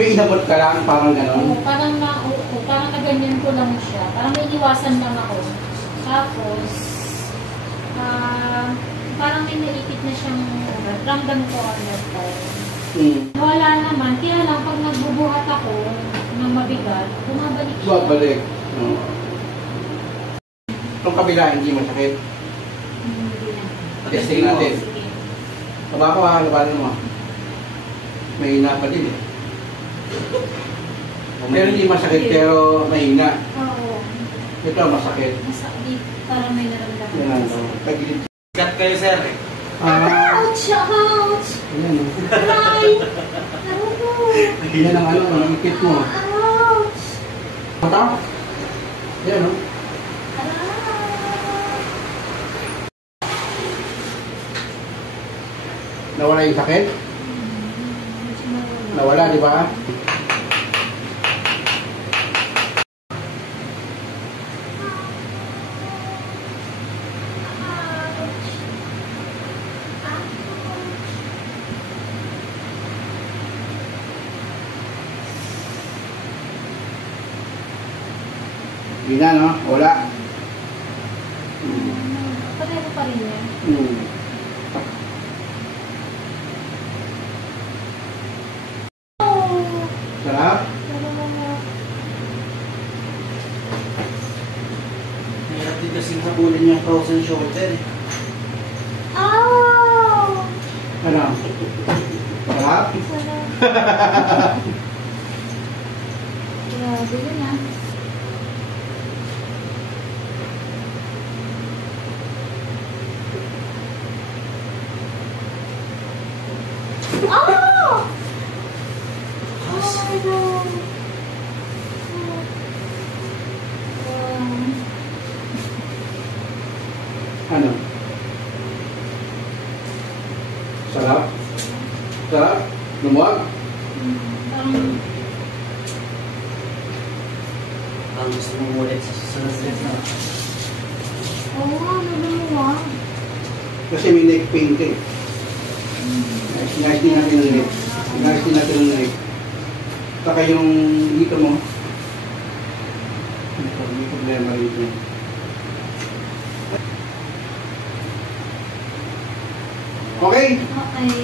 May inabot ka lang, parang gano'n? Oo, parang naganyan ko lang siya. Parang may iwasan lang ako. Tapos, parang may naipit na siyang ramdam ko on that time. Wala naman. Kaya lang, pag nagbubuhat ako ng mabigat, bumabalik siya. Bumabalik. Itong kabila, hindi masakit. Hindi na. Testing natin. Sige. Taba ko ha, labanan mo. May hina pa din eh. Pero hindi masakit, pero mahina. Oo. Ito masakit. Masakit. Parang may naramdaman. Yan o. Pagilid. Cut kayo, sir. Ouch! Ouch! Ayan o. Aray! Narugo! Yan ang ano, ang ikit mo. Ouch! Mata? Yan o. Nawala yung sakit? Nawala, di ba? Hindi na, no? Wala. Pareho pa rin yan. Sarap? Hirap din kasing habulin yung frozen shoulder. Oh! Ano? Sarap? Grabe yun ah. Oh! Oh my God. Ano? Sarap? Sarap? Lumuwag? Ang gusto mong ulit sa susunod na. Oo nga, naluluwag. Kasi may neck pain ka eh. Inayos din natin ang neck. Inayos din natin ang neck. Saka yung dito mo. May problema rito. Okay? Okay.